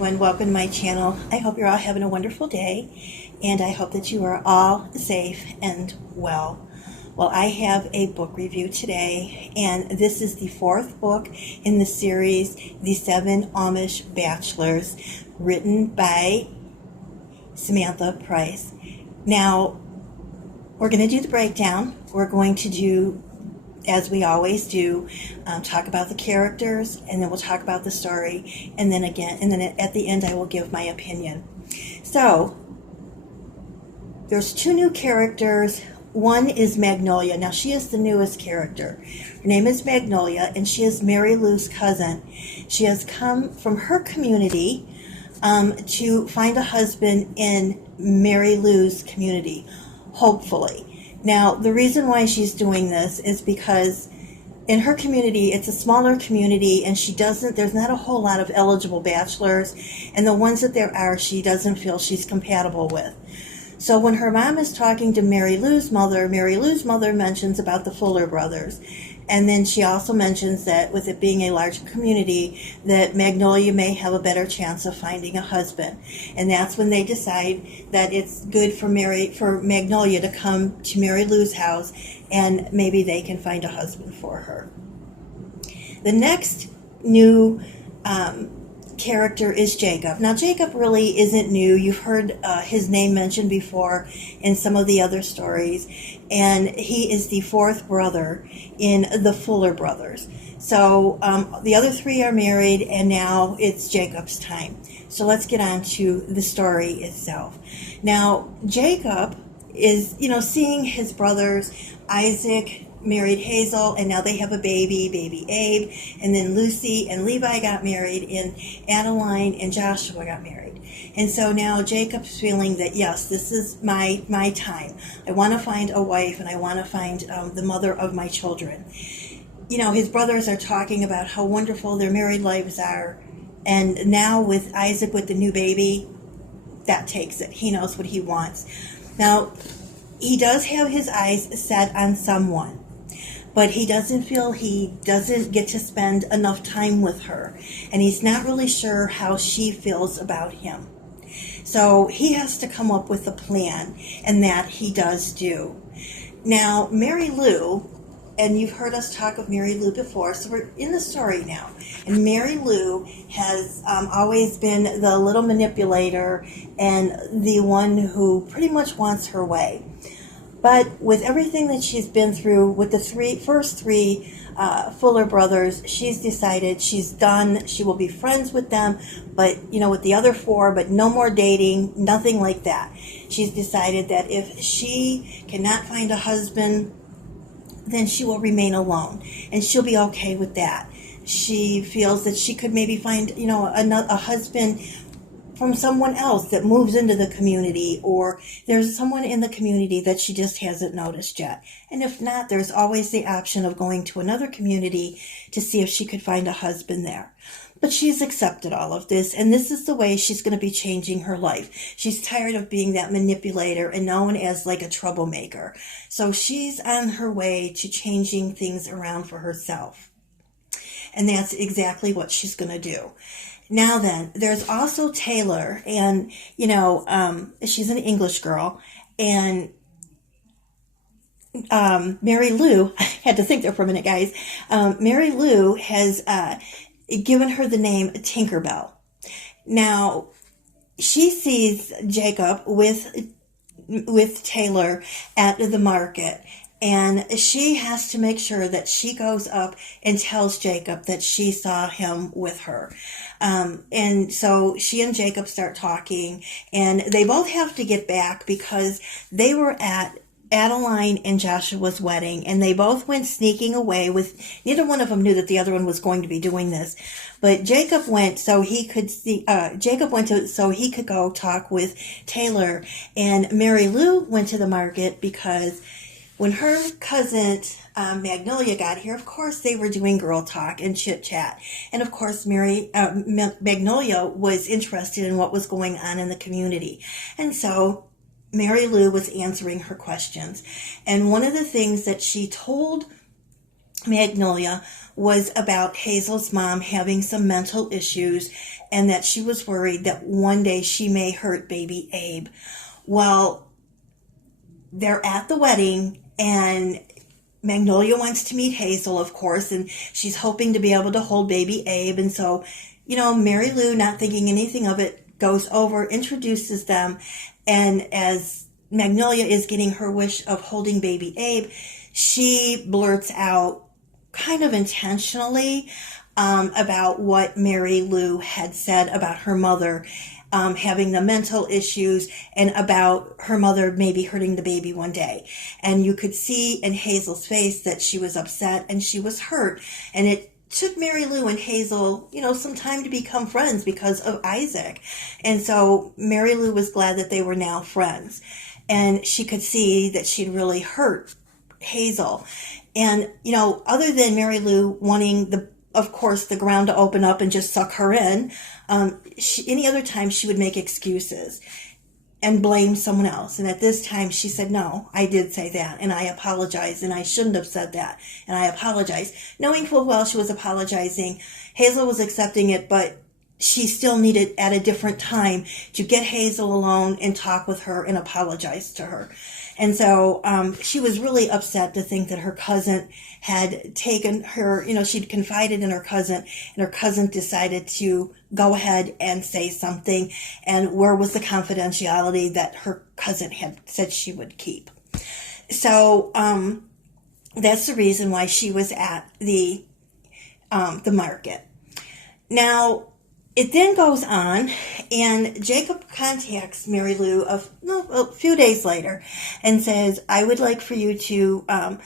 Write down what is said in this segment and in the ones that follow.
everyone, welcome to my channel. I hope you're all having a wonderful day, and I hope that you are all safe and well. Well, I have a book review today, and this is the fourth book in the series, The 7 Amish Bachelors, written by Samantha Price. Now, we're going to do the breakdown. We're going to do, as we always do, talk about the characters, and then we'll talk about the story, and then at the end I will give my opinion. So there's two new characters. One is Magnolia. Now, she is the newest character. Her name is Magnolia, and she is Mary Lou's cousin. She has come from her community to find a husband in Mary Lou's community, hopefully. Now, the reason why she's doing this is because in her community, it's a smaller community, and there's not a whole lot of eligible bachelors, and the ones that there are, she doesn't feel she's compatible with. So when her mom is talking to Mary Lou's mother mentions about the Fuller brothers. And then she also mentions that with it being a large community, that Magnolia may have a better chance of finding a husband. And that's when they decide that it's good for Magnolia to come to Mary Lou's house, and maybe they can find a husband for her. The next new character is Jacob. Now, Jacob really isn't new. You've heard his name mentioned before in some of the other stories, and he is the fourth brother in the Fuller brothers. So the other three are married, and now it's Jacob's time. So let's get on to the story itself. Now, Jacob is, seeing his brothers, Isaac married Hazel, and now they have a baby Abe, and then Lucy and Levi got married, and Adeline and Joshua got married. And so now Jacob's feeling that, yes, this is my time. I want to find a wife, and I want to find the mother of my children. His brothers are talking about how wonderful their married lives are, and now with Isaac with the new baby, that takes it. He knows what he wants. Now, he does have his eyes set on someone, but he doesn't feel he doesn't get to spend enough time with her, and he's not really sure how she feels about him. So he has to come up with a plan, and that he does do. Now, Mary Lou, and you've heard us talk of Mary Lou before, so we're in the story now. And Mary Lou has always been the little manipulator and the one who pretty much wants her way. But with everything that she's been through with the first three Fuller brothers, she's decided she's done. She will be friends with them, but with the other four, but no more dating, nothing like that. She's decided that if she cannot find a husband, then she will remain alone, and she'll be okay with that. She feels that she could maybe find, a husband from someone else that moves into the community, or there's someone in the community that she just hasn't noticed yet. And if not, there's always the option of going to another community to see if she could find a husband there. But she's accepted all of this, and this is the way she's going to be changing her life. She's tired of being that manipulator and known as like a troublemaker. So she's on her way to changing things around for herself. And that's exactly what she's going to do. Now then, there's also Taylor, and, she's an English girl, and Mary Lou, I had to think there for a minute, guys. Mary Lou has given her the name Tinkerbell. Now, she sees Jacob with Taylor at the market, and she has to make sure that she goes up and tells Jacob that she saw him with her. And so she and Jacob start talking, and they both have to get back because they were at Adeline and Joshua's wedding, and they both went sneaking away with, neither one of them knew that the other one was going to be doing this. But Jacob went so he could so he could go talk with Taylor, and Mary Lou went to the market because when her cousin Magnolia got here, of course they were doing girl talk and chit chat, and of course Magnolia was interested in what was going on in the community, and so Mary Lou was answering her questions. And one of the things that she told Magnolia was about Hazel's mom having some mental issues and that she was worried that one day she may hurt baby Abe. Well, they're at the wedding, and Magnolia wants to meet Hazel, of course, and she's hoping to be able to hold baby Abe. And so, Mary Lou, not thinking anything of it, goes over, introduces them, and as Magnolia is getting her wish of holding baby Abe, she blurts out, kind of intentionally, about what Mary Lou had said about her mother having the mental issues, and about her mother maybe hurting the baby one day. And you could see in Hazel's face that she was upset and she was hurt. And it took Mary Lou and Hazel, some time to become friends because of Isaac. And so Mary Lou was glad that they were now friends. And she could see that she'd really hurt Hazel. And, other than Mary Lou wanting of course, the ground to open up and just suck her in, any other time she would make excuses and blame someone else. And at this time she said, no, I did say that, and I apologize, and I shouldn't have said that, and I apologize. Knowing full well she was apologizing, Hazel was accepting it, but she still needed at a different time to get Hazel alone and talk with her and apologize to her. And so she was really upset to think that her cousin had taken her, she'd confided in her cousin, and her cousin decided to go ahead and say something. And where was the confidentiality that her cousin had said she would keep? So that's the reason why she was at the market. Now, it then goes on, and Jacob contacts Mary Lou a few days later and says, I would like for you to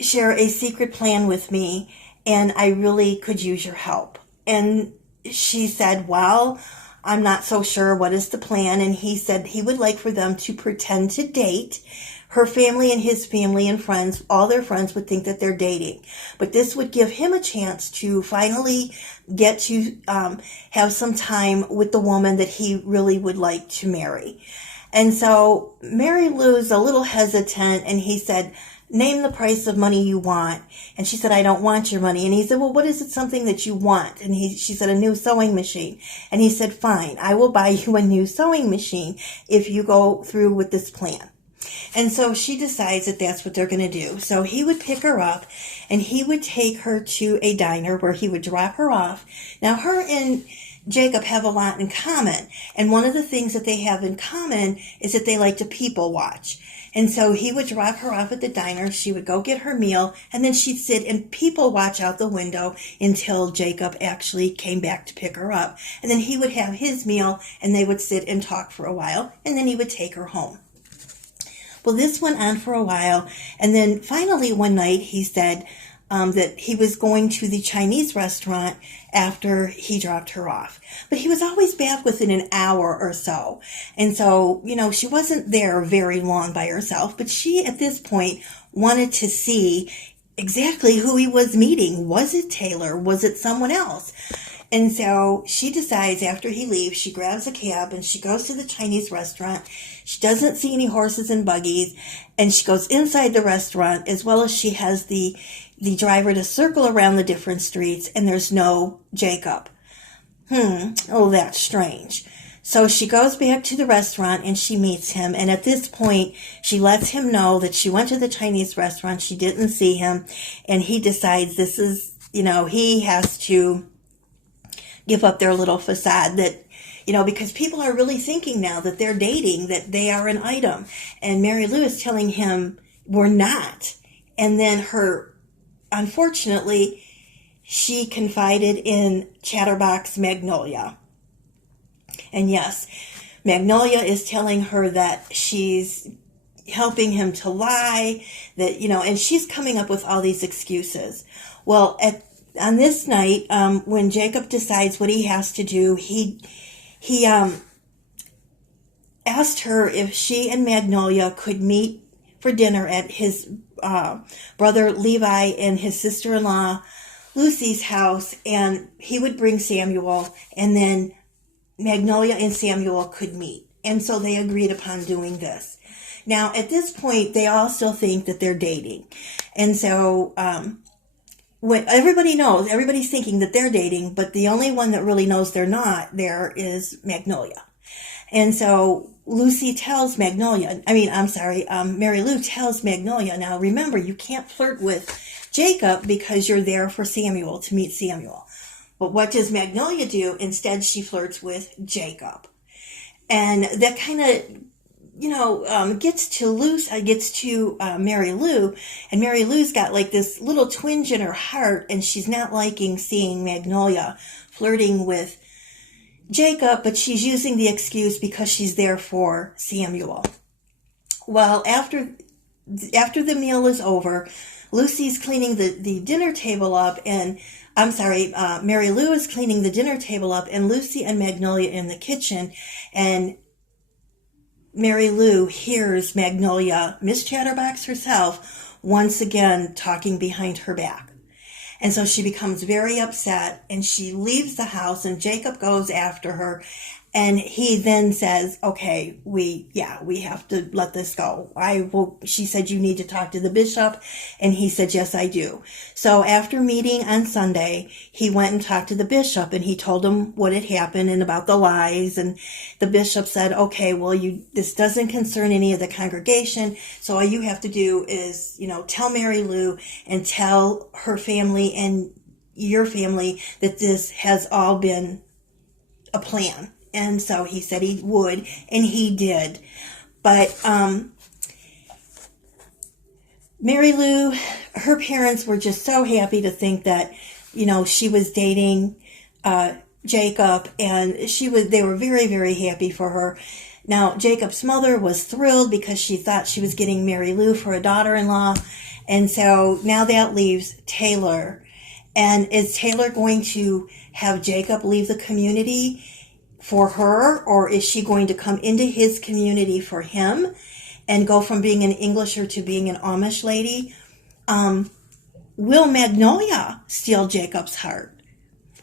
share a secret plan with me, and I really could use your help. And she said, well, I'm not so sure. What is the plan? And he said he would like for them to pretend to date. Her family and his family and friends, all their friends would think that they're dating. But this would give him a chance to finally get to have some time with the woman that he really would like to marry. And so Mary Lou's a little hesitant, and he said, name the price of money you want. And she said, I don't want your money. And he said, well, what is it, something that you want? And she said, a new sewing machine. And he said, fine, I will buy you a new sewing machine if you go through with this plan. And so she decides that that's what they're going to do. So he would pick her up, and he would take her to a diner where he would drop her off. Now, her and Jacob have a lot in common. And one of the things that they have in common is that they like to people watch. And so he would drop her off at the diner. She would go get her meal, and then she'd sit and people watch out the window until Jacob actually came back to pick her up. And then he would have his meal, and they would sit and talk for a while, and then he would take her home. Well, this went on for a while, and then finally one night he said that he was going to the Chinese restaurant after he dropped her off. But he was always back within an hour or so. And so, she wasn't there very long by herself, but she at this point wanted to see exactly who he was meeting. Was it Taylor? Was it someone else? And so she decides after he leaves, she grabs a cab and she goes to the Chinese restaurant. She doesn't see any horses and buggies, and she goes inside the restaurant, as well as she has the driver to circle around the different streets, and there's no Jacob. Oh, that's strange. So she goes back to the restaurant and she meets him, and at this point she lets him know that she went to the Chinese restaurant, she didn't see him, and he decides this is, he has to give up their little facade that, because people are really thinking now that they're dating, that they are an item. And Mary Lou is telling him, we're not. And then unfortunately, she confided in Chatterbox Magnolia. And yes, Magnolia is telling her that she's helping him to lie, that, and she's coming up with all these excuses. Well, on this night, when Jacob decides what he has to do, he asked her if she and Magnolia could meet for dinner at his brother Levi and his sister-in-law Lucy's house, and he would bring Samuel, and then Magnolia and Samuel could meet. And so they agreed upon doing this. Now, at this point, they all still think that they're dating. And so when everybody knows, everybody's thinking that they're dating, but the only one that really knows they're not there is Magnolia. And so Lucy tells Magnolia, Mary Lou tells Magnolia, now remember, you can't flirt with Jacob because you're there for Samuel, to meet Samuel. But what does Magnolia do? Instead, she flirts with Jacob. And that kind of, gets to Mary Lou, and Mary Lou's got like this little twinge in her heart, and she's not liking seeing Magnolia flirting with Jacob, but she's using the excuse because she's there for Samuel. Well, after the meal is over, Lucy's cleaning the dinner table up, and Mary Lou is cleaning the dinner table up, and Lucy and Magnolia in the kitchen, and Mary Lou hears Magnolia, Miss Chatterbox herself, once again talking behind her back. And so she becomes very upset, and she leaves the house, and Jacob goes after her, and he then says, okay, we have to let this go. She said, you need to talk to the bishop. And he said, yes, I do. So after meeting on Sunday, he went and talked to the bishop, and he told him what had happened and about the lies. And the bishop said, okay, well, this doesn't concern any of the congregation. So all you have to do is, tell Mary Lou and tell her family and your family that this has all been a plan. And so he said he would, and he did. But Mary Lou, her parents were just so happy to think that, she was dating Jacob, and they were very, very happy for her. Now, Jacob's mother was thrilled because she thought she was getting Mary Lou for a daughter-in-law. And so now that leaves Taylor. And is Taylor going to have Jacob leave the community for her, or is she going to come into his community for him and go from being an Englisher to being an Amish lady? Will Magnolia steal Jacob's heart,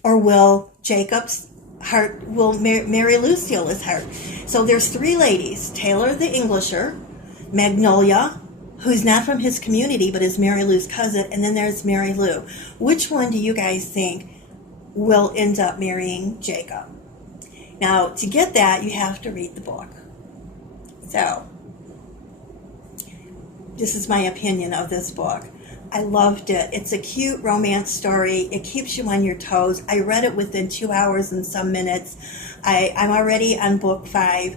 or will Mary Lou steal his heart? So there's three ladies: Taylor the Englisher, Magnolia, who's not from his community but is Mary Lou's cousin, and then there's Mary Lou. Which one do you guys think will end up marrying Jacob? Now, to get that, you have to read the book. So, this is my opinion of this book. I loved it. It's a cute romance story. It keeps you on your toes. I read it within 2 hours and some minutes. I'm already on book 5,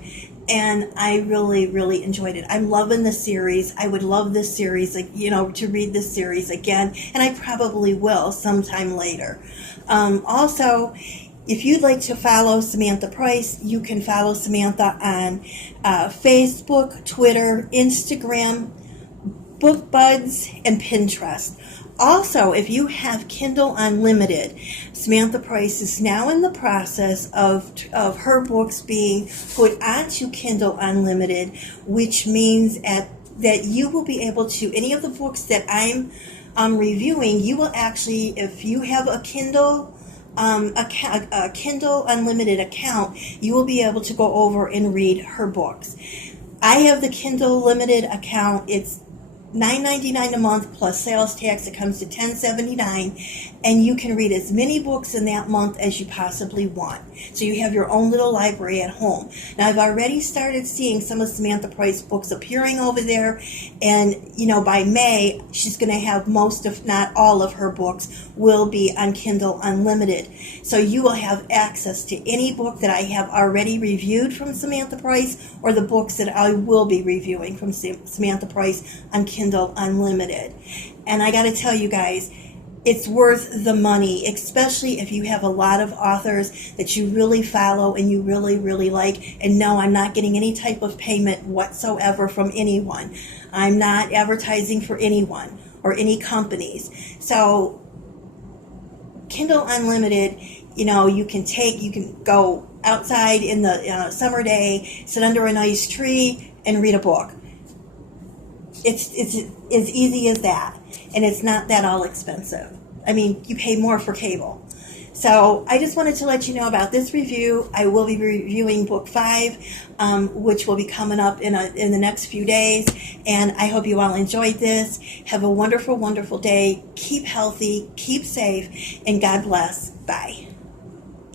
and I really, really enjoyed it. I'm loving the series. I would love this series, to read this series again, and I probably will sometime later. Also, if you'd like to follow Samantha Price, you can follow Samantha on Facebook, Twitter, Instagram, BookBuds, and Pinterest. Also, if you have Kindle Unlimited, Samantha Price is now in the process of her books being put onto Kindle Unlimited, which means that you will be able to, any of the books that I'm reviewing, you will actually, if you have a Kindle Unlimited account, you will be able to go over and read her books. I have the Kindle Limited account. It's $9.99 a month plus sales tax. It comes to $10.79, and you can read as many books in that month as you possibly want. So you have your own little library at home. Now, I've already started seeing some of Samantha Price's books appearing over there, and by May she's going to have most, if not all, of her books will be on Kindle Unlimited. So you will have access to any book that I have already reviewed from Samantha Price, or the books that I will be reviewing from Samantha Price on Kindle Unlimited. And I got to tell you guys, it's worth the money, especially if you have a lot of authors that you really follow and you really, really like. And no, I'm not getting any type of payment whatsoever from anyone. I'm not advertising for anyone or any companies. So Kindle Unlimited, you can go outside in the summer day, sit under a nice tree, and read a book. It's as easy as that, and it's not that all expensive. I mean, you pay more for cable. So I just wanted to let you know about this review. I will be reviewing book 5, which will be coming up in the next few days. And I hope you all enjoyed this. Have a wonderful, wonderful day. Keep healthy, keep safe, and God bless. Bye.